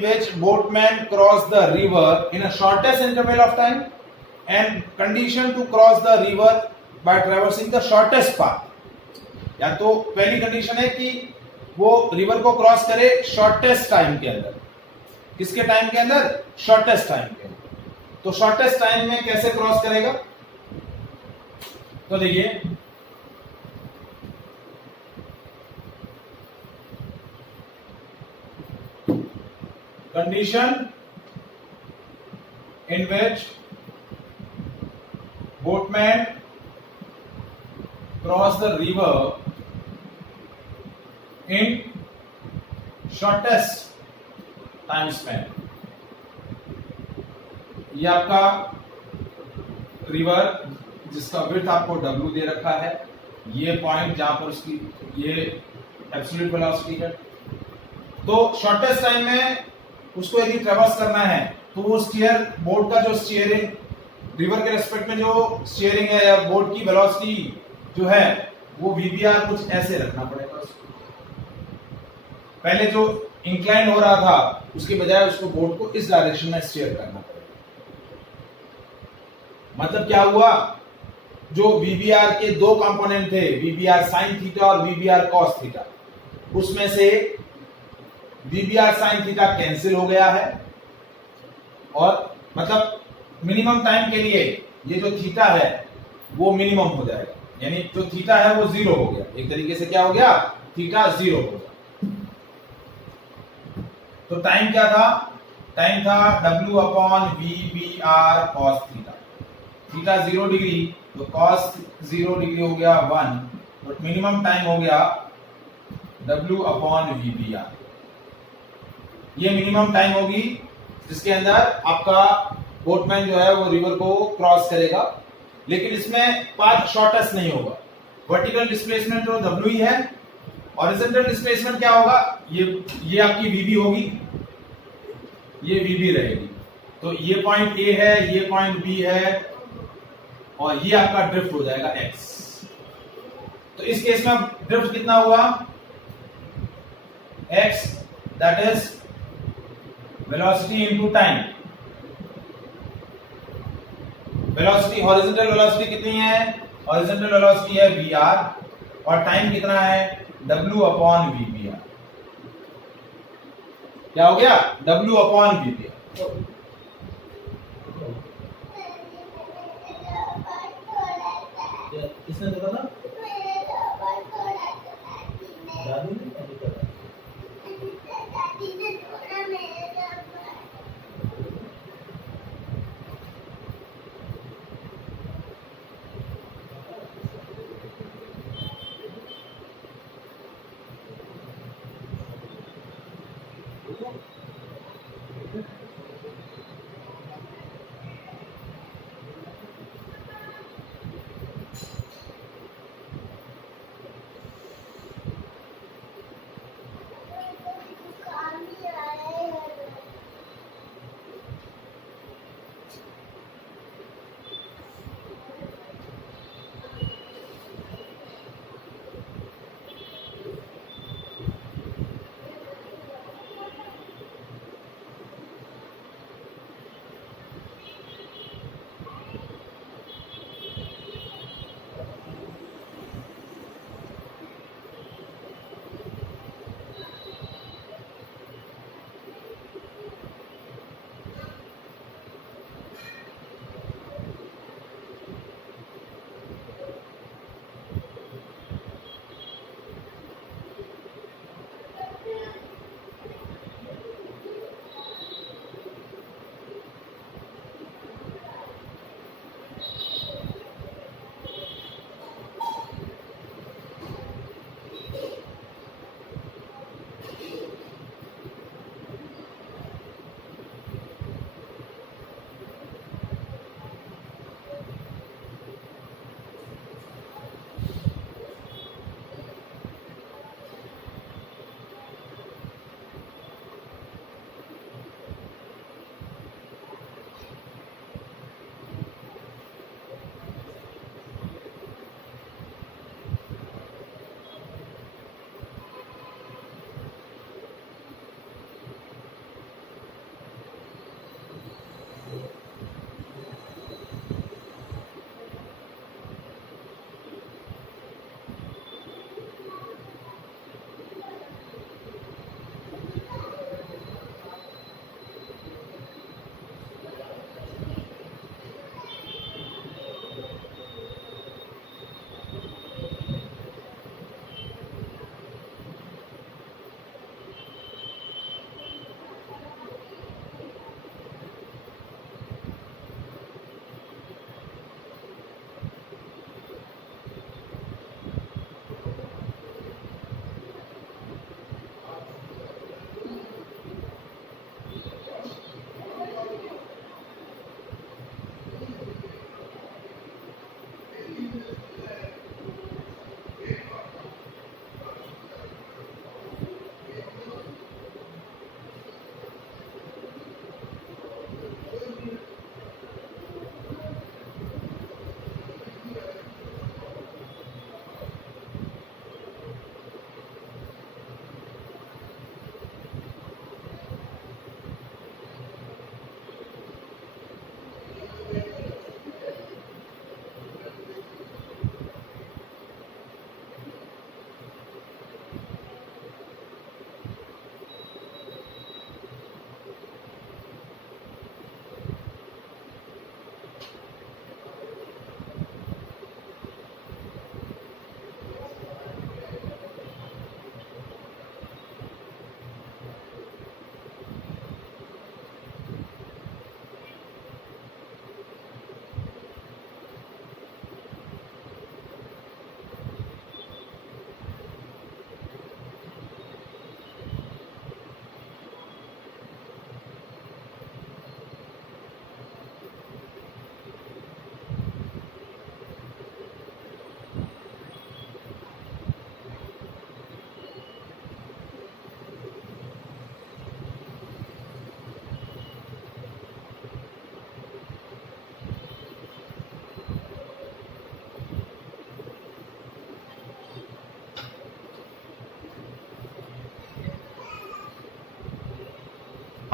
which boatman cross the river in a shortest interval of time and condition to cross the river by traversing the shortest path. या तो पहली condition है कि वो river को cross करे shortest time के अंदर. किसके टाइम के अंदर? शॉर्टेस्ट टाइम के अंदर. तो शॉर्टेस्ट टाइम में कैसे क्रॉस करेगा? तो देखिए condition in which boatman cross the river in shortest time span. ये आपका रिवर जिसका विड्थ आपको W दे रखा है, ये पॉइंट जहां पर उसकी ये एब्सोल्यूट वेलोसिटी है. तो शॉर्टेस्ट टाइम में उसको यदि ट्रेवर्स करना है तो वो स्टीयर बोट का जो स्टीयरिंग रिवर के रेस्पेक्ट में जो स्टीयरिंग है या बोट की वेलोसिटी जो है वो वीबीआर कुछ ऐसे रखना पड़ेगा उसको. पहले जो इंक्लाइन हो रहा था उसके बजाय उसको बोट को इस डायरेक्शन में स्टीयर करना पड़ेगा. मतलब क्या हुआ? जो वीबीआर के दो कंपोनेंट थे, वीबीआर साइन थीटा और वीबीआर कॉस थीटा, उसमें से वीबीआर साइन थीटा कैंसिल हो गया है और मतलब मिनिमम टाइम के लिए ये जो थीटा है वो मिनिमम हो जाएगा. यानी जो थीटा है वो जीरो हो गया. एक तरीके से क्या हो गया? थीटा जीरो हो गया. तो टाइम क्या था? टाइम था W upon VBR cos theta. Theta 0 degree तो cos 0 डिग्री हो गया 1. तो मिनिमम टाइम हो गया W अपॉन VBR. ये मिनिमम टाइम होगी जिसके अंदर आपका बोटमैन जो है वो रिवर को क्रॉस करेगा. लेकिन इसमें पाथ शॉर्टेस्ट नहीं होगा. वर्टिकल डिस्प्लेसमेंट जो W ही है. हॉरिजॉन्टल डिस्प्लेसमेंट क्या होगा? ये आपकी VB होगी, ये VB रहेगी. तो ये पॉइंट A है, ये पॉइंट B है और ये आपका ड्रिफ्ट हो जाएगा X. तो इस केस में ड्रिफ्ट कितना हुआ? X that is velocity into time. Velocity horizontal velocity कितनी है? हॉरिजॉन्टल वेलोसिटी है VR और टाइम कितना है? W upon VBR. क्या हो गया? W upon VBR. किसने देखा था?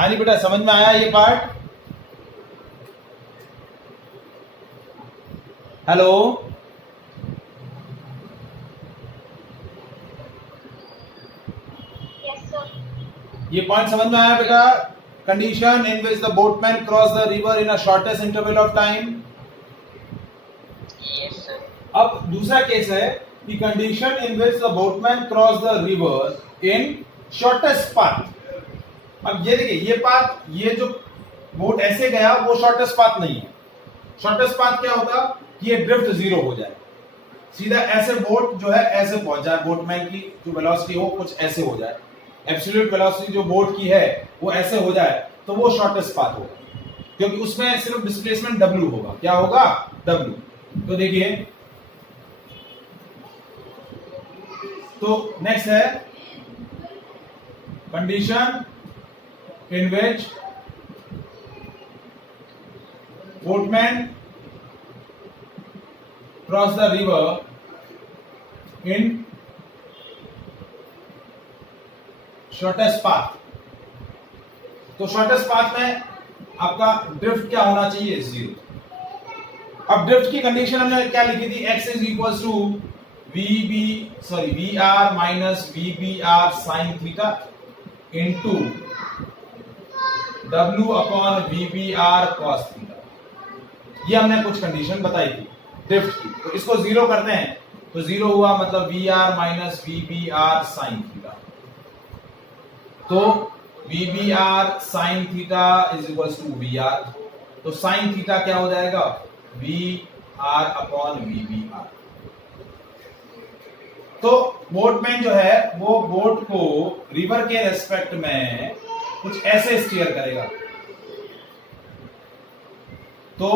हाँ जी बेटा, समझ में आया ये पार्ट? हेलो, ये पॉइंट समझ में आया बेटा? Condition in which the boatman cross the river in a shortest interval of time. Yes sir. अब दूसरा केस है कि condition in which the boatman cross the river in shortest path. अब ये देखिए, ये पाथ, ये जो बोट ऐसे गया वो शॉर्टेस्ट पाथ नहीं है। शॉर्टेस्ट पाथ क्या होता कि ये ड्रिफ्ट जीरो हो जाए, सीधा ऐसे बोट जो है ऐसे पहुंच जाए, बोटमैन की जो वेलोसिटी हो कुछ ऐसे हो जाए, एब्सोल्यूट वेलोसिटी जो बोट की है वो ऐसे हो जाए, तो वो शॉर्टेस्ट पाथ होगा, क्योंकि उसमें सिर्फ डिस्प्लेसमेंट W होगा। क्या होगा? W। तो देखिए, तो नेक्स्ट है condition in which boatman cross the river in shortest path. तो शॉर्टेस्ट पाथ में आपका ड्रिफ्ट क्या होना चाहिए? जीरो। अब ड्रिफ्ट की कंडीशन हमने क्या लिखी थी? x is equal to we are minus we B are sine theta into W upon we B r cos theta. ये हमने कुछ कंडीशन बताई थी ड्रिफ्ट की। तो इसको जीरो करते हैं तो जीरो हुआ, मतलब V are minus we B are sine theta. तो V B are sine theta is equal to we R. तो साइन थीटा क्या हो जाएगा? V are upon we B are. तो बोटमैन जो है वो बोट को रिवर के रेस्पेक्ट में कुछ ऐसे स्टीयर करेगा, तो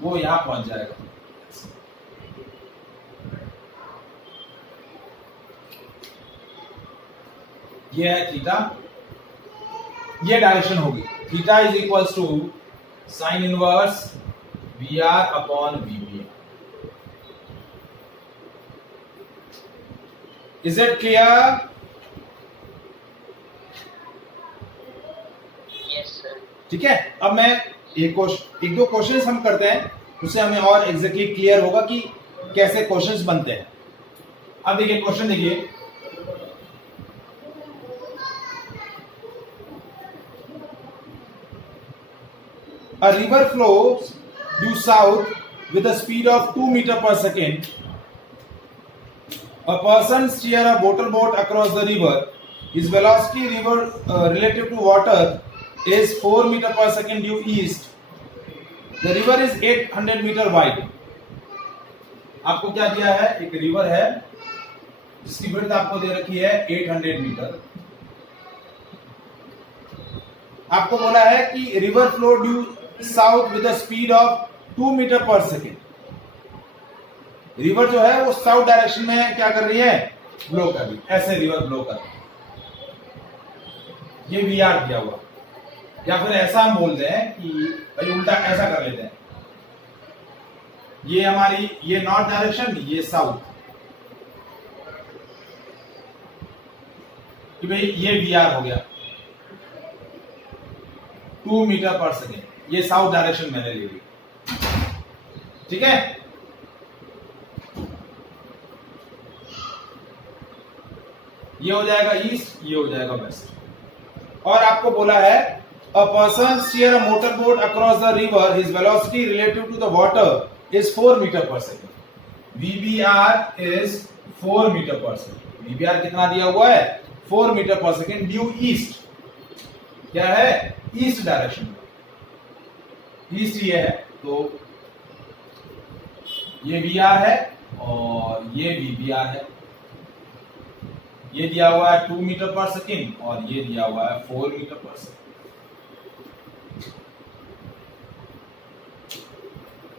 वो यहां पहुंच जाएगा। ये है थीटा, ये डायरेक्शन होगी। Theta is equal to sine inverse v are upon we b. Is it clear? Yes sir. ठीक है, अब मैं एक दो क्वेश्चंस हम करते हैं, उससे हमें और एग्जैक्टली क्लियर होगा कि कैसे क्वेश्चंस बनते हैं। अब देखिए क्वेश्चन, देखिए a river flows due south with a speed of 2 meter per second. A person steer a motorboat across the river. His velocity relative to water is 4 meter per second due east. The river is 800 meter wide. आपको क्या दिया है? एक river है जिसकी width आपको दे रखी है 800 मीटर। आपको बोला है कि river flow due south with the speed of 2 metre per second. River जो है वो साउथ डायरेक्शन में क्या कर रही है? फ्लो कर रही है, ऐसे रिवर फ्लो कर रही है। ये वी आर दिया हुआ, या फिर ऐसा हम बोलते हैं कि भाई उल्टा ऐसा कर लेते हैं, ये हमारी ये नॉर्थ डायरेक्शन, ये साउथ, कि भाई ये वी आर हो गया 2 मीटर पर सेकेंड, ये साउथ डायरेक्शन मैंने ले ली। ठीक है, ये हो जाएगा ईस्ट, ये हो जाएगा वेस्ट। और आपको बोला है a person steer a motor boat across the river, his velocity relative to the water is 4 metre per second. V b r is 4 metre per second. V b r कितना दिया हुआ है? 4 metre per second due east. क्या है? ईस्ट डायरेक्शन में, east ये है, तो ये वी आर है और ये वीबीआर है। ये दिया हुआ है 2 मीटर पर सेकेंड और ये दिया हुआ है 4 metre per second.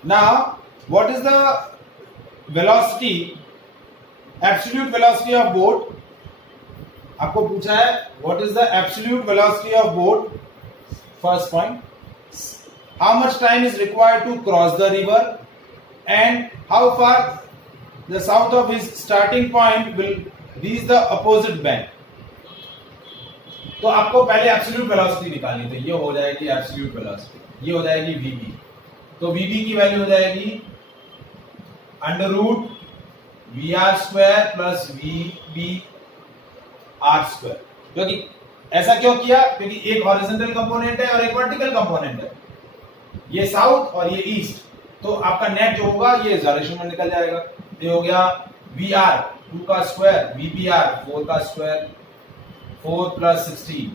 Now what is the velocity, absolute velocity of boat? आपको पूछा है what is the absolute velocity of boat. First point, how much time is required to cross the river and how far the south of his starting point will reach the opposite bank. तो आपको पहले absolute velocity निकालनी, तो ये हो जाएगी absolute velocity, ये हो जाएगी वीबी। तो वीबी की वैल्यू हो जाएगी under root v r square plus v B r square. क्योंकि ऐसा क्यों किया? क्योंकि एक हॉरिजॉन्टल कंपोनेंट है और एक वर्टिकल कंपोनेंट है, ये साउथ और ये ईस्ट, तो आपका नेट जो होगा ये इस डायरेक्शन में निकल जाएगा। ये हो गया वी आर 2 का स्क्वायर, वी बी आर 4 का स्क्वायर, 4 प्लस 16,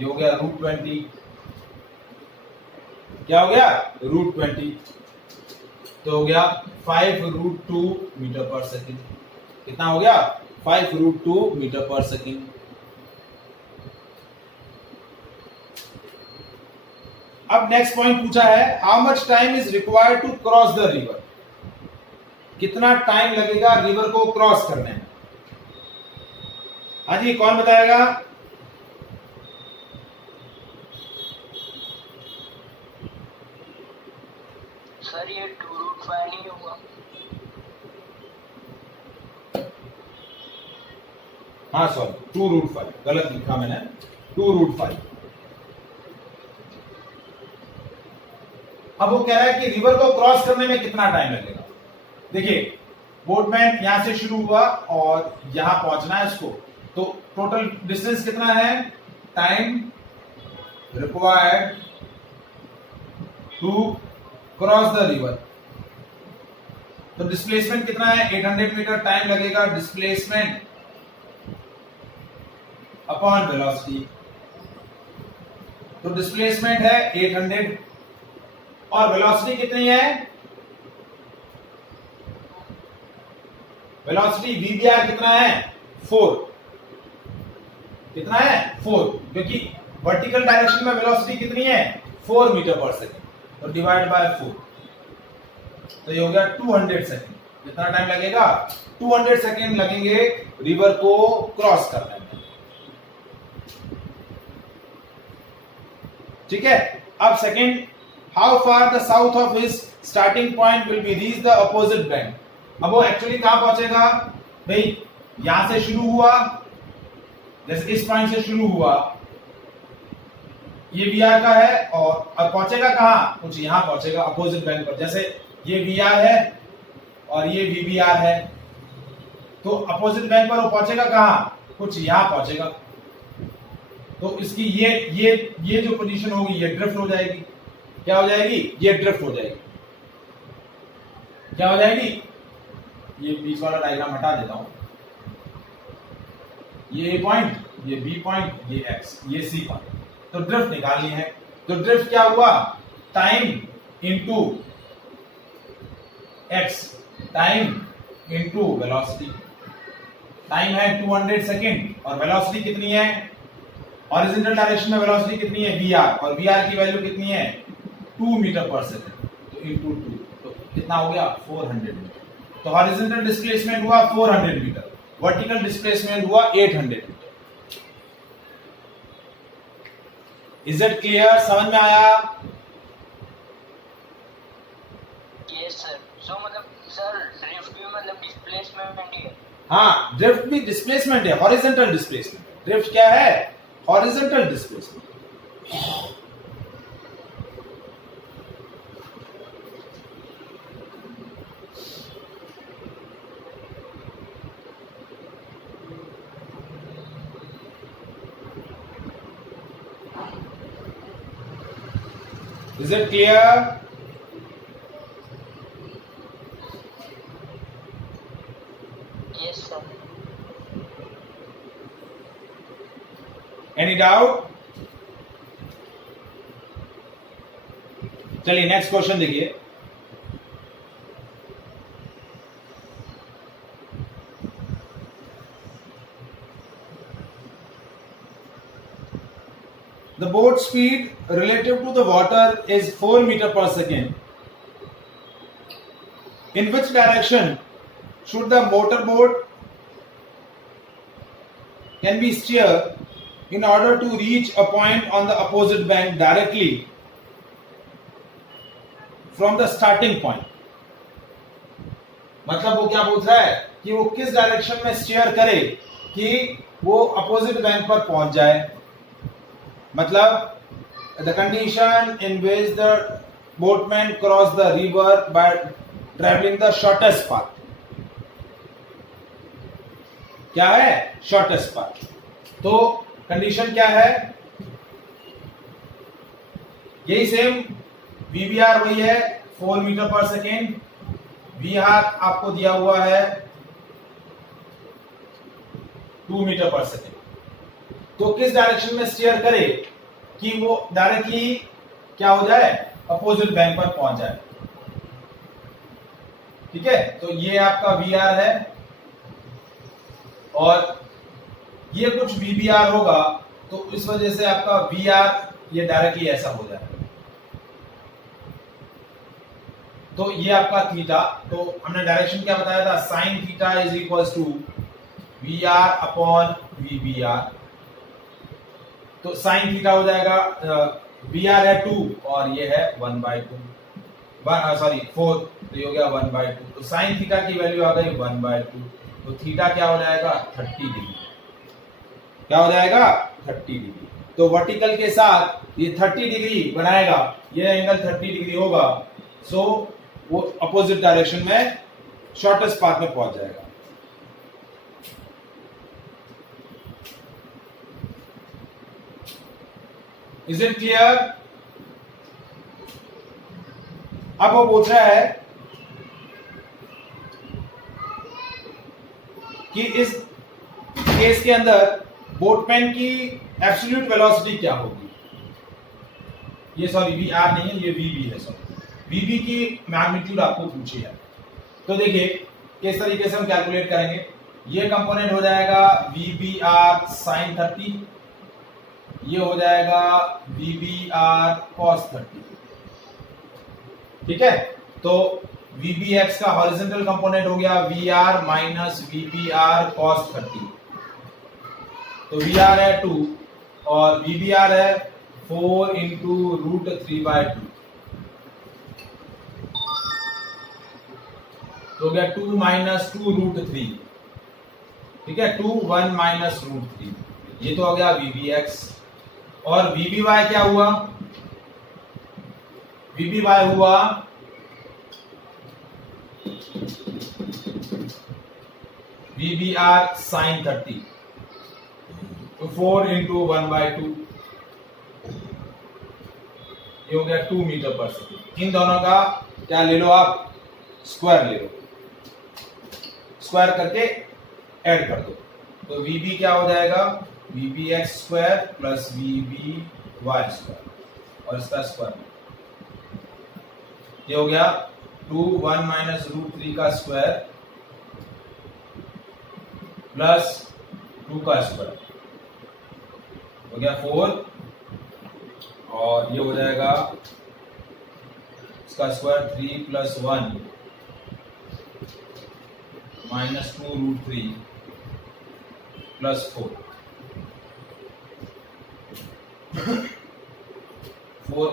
ये हो गया रूट 20। क्या हो गया? रूट 20। तो हो गया 5 रूट 2 मीटर पर सेकेंड। कितना हो गया? 5 रूट 2 मीटर पर सेकेंड। अब नेक्स्ट पॉइंट पूछा है, how much time is required to cross the river. कितना टाइम लगेगा रिवर को क्रॉस करने में? हाँ जी, कौन बताएगा? सर ये 2√5 नहीं होगा? हाँ सॉरी, 2√5 गलत लिखा मैंने, 2√5। अब वो कह रहा है कि रिवर को क्रॉस करने में कितना टाइम लगेगा। देखिए, बोटमैन यहां से शुरू हुआ और यहां पहुंचना है इसको, तो टोटल डिस्टेंस कितना है? Time required to cross the river, तो डिस्प्लेसमेंट कितना है? 800 मीटर टाइम लगेगा डिस्प्लेसमेंट अपॉन वेलोसिटी। तो डिस्प्लेसमेंट है 800 और वेलोसिटी कितनी है? वेलोसिटी वीबीआर कितना है? 4। कितना है? 4, क्योंकि वर्टिकल डायरेक्शन में वेलोसिटी कितनी है? 4 मीटर पर सेकेंड, तो डिवाइड बाय 4, तो ये हो गया 200 सेकेंड। कितना टाइम लगेगा? 200 सेकेंड लगेंगे रिवर को क्रॉस करने में। ठीक है। अब second, how far the south of his starting point will be reach the opposite bank. अब वो एक्चुअली कहां पहुंचेगा भाई? यहां से शुरू हुआ, जैसे इस पॉइंट से शुरू हुआ, ये वी आर का है, और पहुंचेगा कहां? कुछ यहां पहुंचेगा अपोजिट बैंक पर। जैसे ये वी आर है और ये वी बी आर है, तो अपोजिट बैंक पर वो पहुंचेगा कहां? कुछ यहां पहुंचेगा। तो इसकी ये जो पोजीशन होगी ये ड्रिफ्ट हो जाएगी। क्या हो जाएगी? ये ड्रिफ्ट हो जाएगी। क्या हो जाएगी? ये बीच वाला डायग्राम हटा देता हूं। ये ए पॉइंट, ये बी पॉइंट, ये एक्स, ये सी पॉइंट, तो ड्रिफ्ट निकालनी है। तो ड्रिफ्ट क्या हुआ? Time into x, time into velocity. Time है 200 सेकेंड और वेलोसिटी कितनी है? हॉरिजॉन्टल डायरेक्शन में वेलोसिटी कितनी है? वी आर, और वी आर की वैल्यू कितनी है? 2 मीटर पर सेकेंड, तो इनटू 2, तो कितना हो गया? 400 मीटर। तो हॉरिजॉन्टल डिस्प्लेसमेंट हुआ 400 मीटर, वर्टिकल डिस्प्लेसमेंट हुआ 800 मीटर। Is it clear? समझ में आया? Yes sir. सो मतलब सर ड्रिफ्ट भी मतलब डिस्प्लेसमेंट ही है? हाँ, ड्रिफ्ट भी डिस्प्लेसमेंट है, हॉरिजॉन्टल डिस्प्लेसमेंट। ड्रिफ्ट क्या है? Horizontal displacement. Is it clear? Yes sir. Any doubt? चलिए नेक्स्ट क्वेश्चन देखिए। The boat speed relative to the water is 4 meter per second. In which direction should the motorboat can be steered in order to reach a point on the opposite bank directly from the starting point? मतलब वो क्या पूछ रहा है कि वो किस direction में स्टीयर करे कि वो अपोजिट बैंक पर पहुंच जाए, मतलब the condition in which the boatman cross the river by travelling the shortest path. क्या है? Shortest path. तो कंडीशन क्या है? यही सेम वीबीआर वही है 4 मीटर पर सेकेंड, वीआर आपको दिया हुआ है 2 मीटर पर सेकेंड। तो किस डायरेक्शन में स्टीयर करे कि वो डायरेक्टली क्या हो जाए? अपोजिट बैंक पर पहुंच जाए। ठीक है, तो ये आपका वीआर है और ये कुछ वीबीआर होगा, तो इस वजह से आपका वीआर ये डायरेक्टली ऐसा हो जाए। तो ये आपका थीटा, तो हमने डायरेक्शन क्या बताया था? Sine theta is equals to we are upon we B are. तो साइन थीटा हो जाएगा, वी आर है 2 और ये है 1/2, सॉरी 4, तो ये हो गया 1/2। तो साइन थीटा की वैल्यू आ गई 1/2। तो थीटा क्या हो जाएगा? 30 डिग्री। क्या हो जाएगा? 30 डिग्री। तो वर्टिकल के साथ ये 30 डिग्री बनाएगा, ये एंगल 30 डिग्री होगा। सो वो अपोजिट डायरेक्शन में शॉर्टेस्ट पाथ में पहुंच जाएगा। Is it clear? अब वो पूछ रहा है कि इस केस के अंदर बोटमैन की एब्सोल्यूट वेलोसिटी क्या होगी। ये सॉरी वी आर नहीं है, ये वी बी है, सॉरी वीबी की मैग्नीट्यूड आपको पूछी है। तो देखिए किस तरीके से हम कैलकुलेट करेंगे। ये कंपोनेंट हो जाएगा वी आर साइन 30, ये हो जाएगा वी आर कॉस 30। ठीक है, तो वी एक्स का हॉरिजॉन्टल कंपोनेंट हो गया v are minus v r cos 30। तो वी आर है 2 और वी आर है 4 इंटू रूट 3/2। तो हो गया 2 माइनस 2 रूट 3। ठीक है, 2 1 माइनस रूट 3, ये तो हो गया वी एक्स। और वी वाई क्या हुआ? वी वाई हुआ वी आर साइन 30। तो 4 इंटू 1/2, ये हो गया 2 मीटर पर सेकेंड। इन दोनों का क्या ले लो आप? स्क्वायर ले लो, स्क्वायर करके ऐड कर दो। तो वीबी क्या हो जाएगा? वीबी एक्स स्क्वायर प्लस वीबी वाई स्क्वायर और इसका स्क्वायर, ये हो गया 2 1 माइनस रूट 3 का स्क्वायर प्लस 2 का स्क्वायर हो गया 4, और ये हो जाएगा इसका square 3 plus 1 minus 2 root 3 plus 4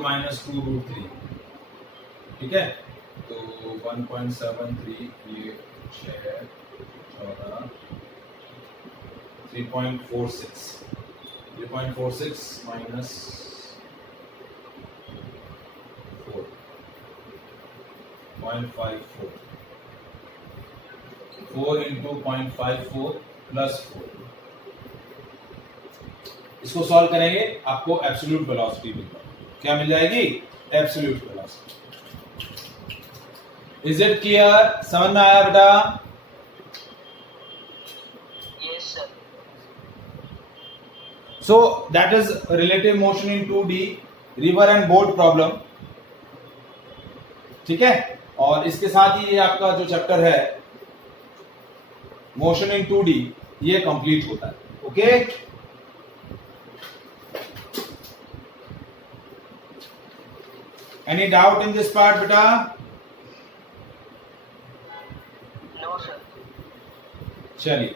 minus 2 root 3। ठीक है, तो 1.73, ये 6 14 3.46 माइनस 4.54, 4 इंटू 0.54 प्लस 4। इसको सॉल्व करेंगे, आपको एब्सोल्यूट वेलोसिटी मिल जाएगी। क्या मिल जाएगी? Absolute velocity. Is it clear? समझ में आया बेटा? Yes, sir. So that is relative motion in 2D river and boat problem. ठीक है, और इसके साथ ही ये आपका जो चैप्टर है मोशन इन 2D ये कंप्लीट होता है। Okay, any doubt in this part बेटा? No, sir. चलिए,